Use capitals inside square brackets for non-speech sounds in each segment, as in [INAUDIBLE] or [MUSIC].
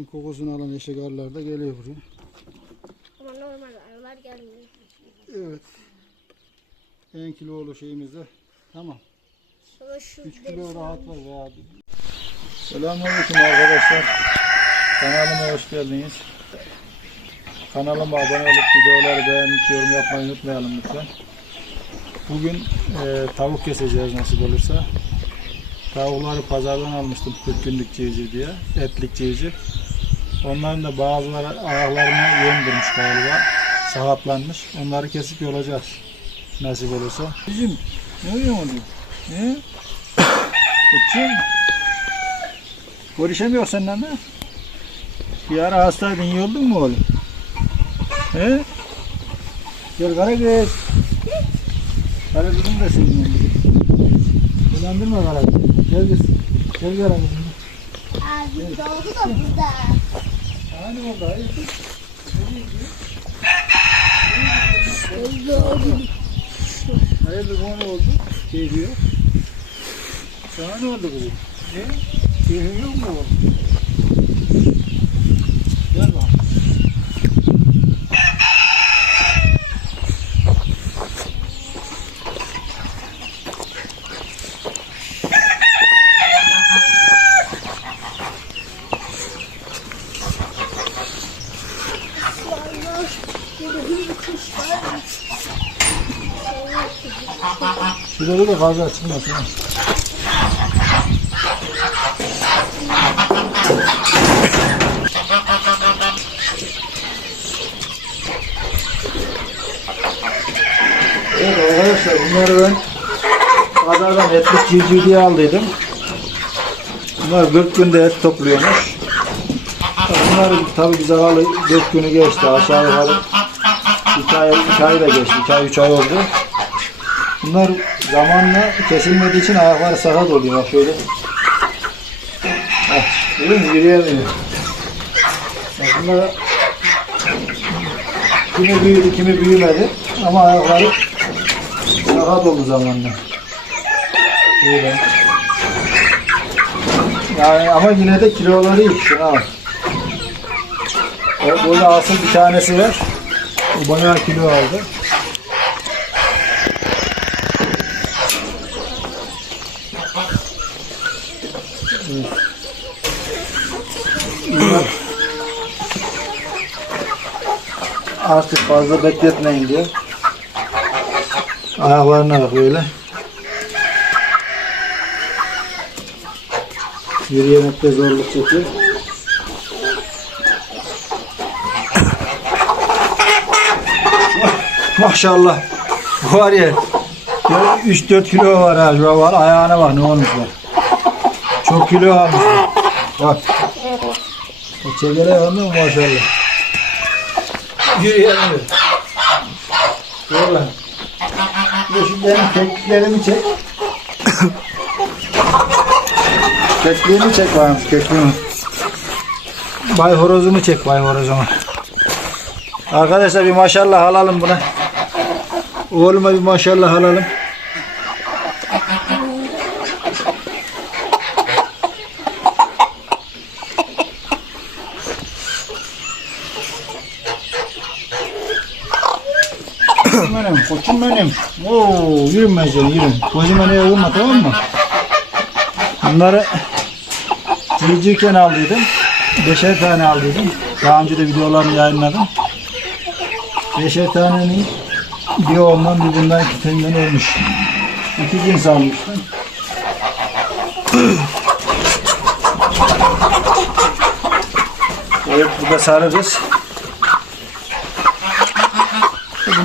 etin kokusunu alan eşek arılar da geliyor buraya. Ama normal arılar gelmiyor. Evet. En kilolu şeyimiz de tamam. Sonra şu 3 deri kilo rahat var veya Selamünaleyküm arkadaşlar. Kanalıma hoş geldiniz. Kanalıma abone olup videoları beğenip yorum yapmayı unutmayalım lütfen. Bugün e, tavuk keseceğiz nasip olursa. Tavukları pazardan almıştım 40 günlük civciv diye. Etlik civciv. Onların da bazıları ayaklarına yem durmuş galiba. Sakatlanmış. Onları kesip yolacağız. Nasip olursa. Bizim ne oluyor oluyor? Ne? Kutçum. Görüşemiyor seninle mi? Bir ara hastaydın iyi oldun mu oğlum? He? Gel Karagöz. Karagöz'ün de senin yanında. Uyandırma Karagöz. Gel kız. Gel Karagöz. Abi doğdu da burada. Hani orada hayır. Hayırdır bu ne oldu? Keyfi yok. Sana ne oldu kızım? Ne? Keyfin yok mu? Şurada da fazla çıkmasın. Evet arkadaşlar bunları ben pazardan etlik civciv diye aldıydım. Bunlar 40 günde et topluyormuş. Bunlar tabi bize halı 4 günü geçti aşağı yukarı 2 ay, 2 ay da geçti 2 ay 3 ay oldu. Bunlar zamanla kesilmediği için ayakları sakat oluyor bak şöyle. Bak, görüyor musun? Yürüyemiyor. Bak bunlar kimi büyüdü kimi büyümedi ama ayakları sakat oldu zamanla. Böyle. Yani ama yine de kiloları bak. O- Burada asıl bir tanesi var. O bayağı kilo aldı. Bunlar artık fazla bekletmeyin diyor. Ayaklarına bak böyle. Yürüyemekte zorluk çekiyor. [LAUGHS] Maşallah. Var ya 3-4 kilo var ha. Var. Ayağına bak ne olmuş bak. Çok kilo almış. Bak. Yandı mı maşallah. Yürüyemiyor. Valla. Bir de şu benim kekliklerimi çek. Kekliğimi çek varmış kekliğimi. Bay horozumu çek bay horozumu. Arkadaşlar bir maşallah alalım buna. Oğluma bir maşallah alalım. Koçum benim, koçum benim. Oo, yürüm ben seni, yürüm. Gözüme neye vurma tamam mı? Bunları civcivken aldıydım. Beşer tane aldıydım. Daha önce de videolarını yayınladım. Beşer tanenin bir ondan bir bundan iki taneden ölmüş. İki cins almıştım. Evet bu da sarı kız.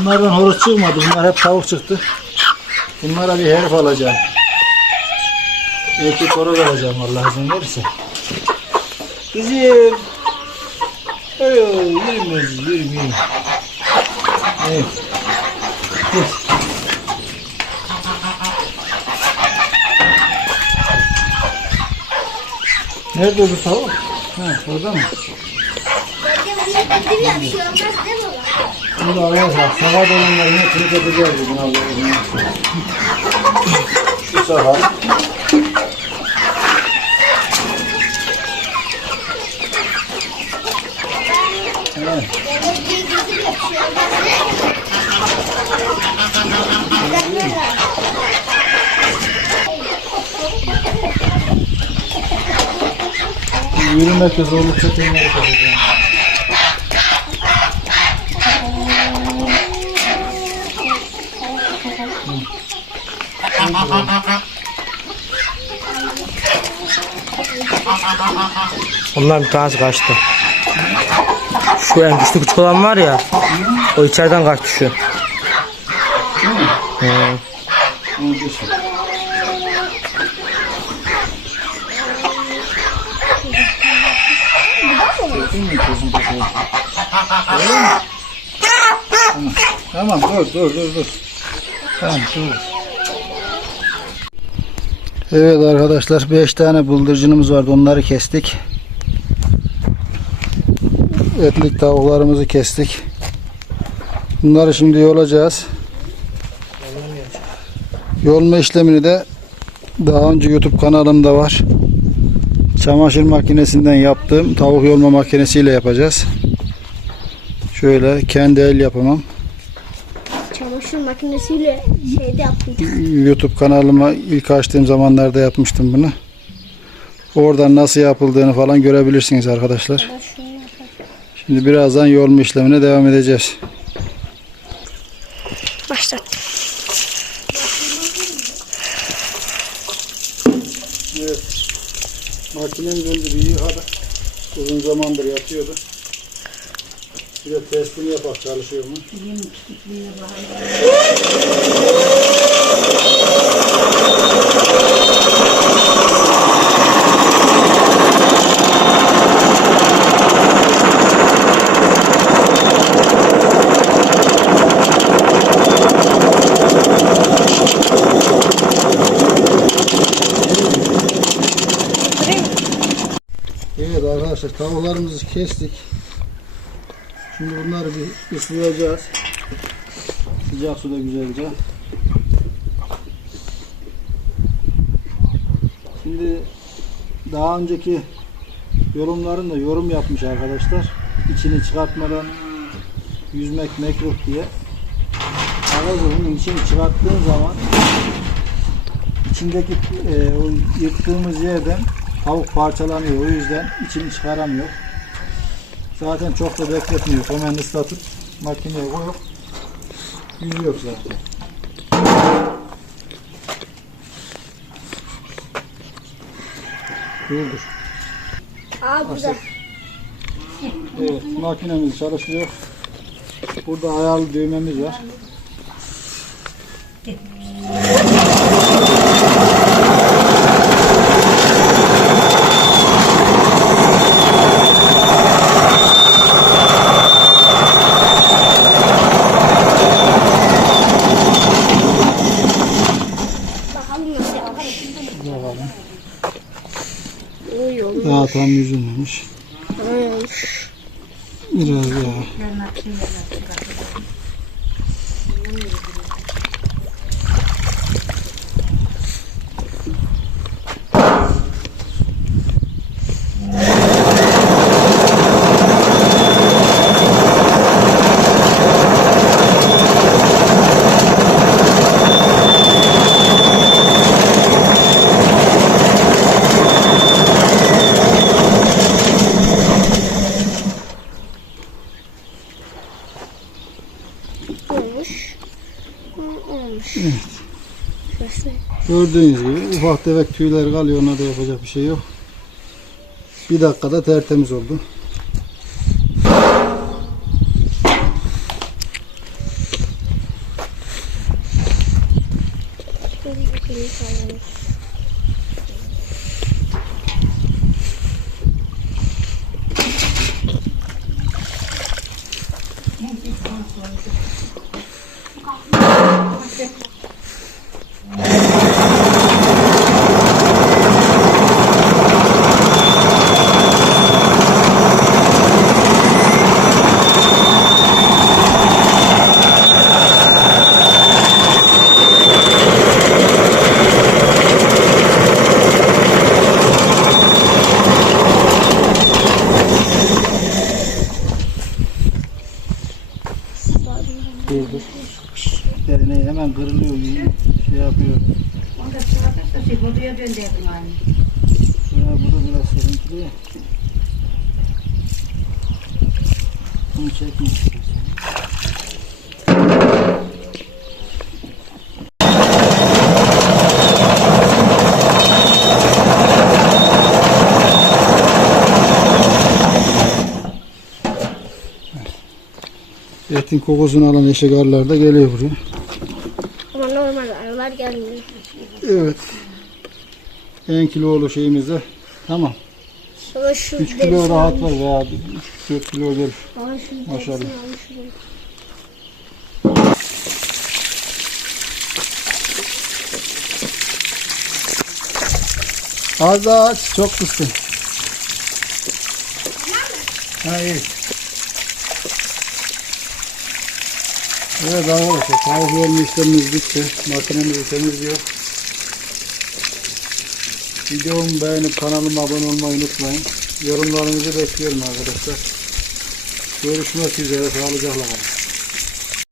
Bunlardan horoz çıkmadı. Bunlar hep tavuk çıktı. Bunlara bir herif alacağım. Erkek horoz alacağım Allah izin verirse. Kızım. Oy, yürümez, yürümeyin. Evet. Dur. Nerede bu tavuk? Ha, orada mı? Zaten bir indir ya bir şey olmaz değil mi? Şimdi arkadaşlar sabah olanların hepsini tepeceğiz bugün Allah'ın Şu sabah. Evet. Yürümek zorluk çetenleri. Ondan bir tanesi kaçtı. Şu en güçlü küçük olan var ya. O içeriden kaçtı şu. Tamam. Tamam dur dur dur dur. Tamam dur. Evet arkadaşlar 5 tane bıldırcınımız vardı onları kestik. Etlik tavuklarımızı kestik. Bunları şimdi yolacağız. Yolma işlemini de daha önce YouTube kanalımda var. Çamaşır makinesinden yaptığım tavuk yolma makinesiyle yapacağız. Şöyle kendi el yapımım. Çamaşır makinesiyle şeyde yaptık. YouTube kanalıma ilk açtığım zamanlarda yapmıştım bunu. Oradan nasıl yapıldığını falan görebilirsiniz arkadaşlar. Şimdi birazdan yolma işlemine devam edeceğiz. Başlat. Evet. Makinemiz önce bir yıkadı. Uzun zamandır yatıyordu. De testini yapak çalışıyor mu? Evet arkadaşlar tavuklarımızı kestik. Şimdi bunları bir ıslayacağız. Sıcak suda güzelce. Şimdi daha önceki yorumlarında yorum yapmış arkadaşlar. İçini çıkartmadan yüzmek mekruh diye. Arkadaşlar bunun içini çıkarttığın zaman içindeki e, o yıktığımız yerden tavuk parçalanıyor. O yüzden içini çıkaramıyor. Zaten çok da bekletmiyor. Hemen ıslatıp makineye koyup yüzüyor zaten. Dur dur. Aa burada. Evet makinemiz çalışıyor. Burada ayarlı düğmemiz var. Bakalım nasıl yapalım. Bakalım. Uyuyor. Daha tam yüzülmemiş. Biraz daha. Olmuş. Hı, Olmuş. Şurası. Gördüğünüz gibi ufak tefek tüyler kalıyor. Ona da yapacak bir şey yok. Bir dakikada tertemiz oldu. Şöyle bakayım sana. Dur dur. Derine hemen kırılıyor. Şey yapıyor. Ya burada biraz sıkıntılı ya. Bunu çekmek istiyorsan. Etin kokusunu alan eşek arılar da geliyor buraya. Ama normal arılar gelmiyor. Evet. En kilolu şeyimiz de tamam. Şu 3 kilo rahat var veya 4 kilo gelir. Maşallah. Az daha aç, çok kıstın. Ha iyi. Evet arkadaşlar, tavuk verme işlemimiz bitti. Makinemizi temizliyor. Videomu beğenip kanalıma abone olmayı unutmayın. Yorumlarınızı bekliyorum arkadaşlar. Görüşmek üzere, sağlıcakla kalın.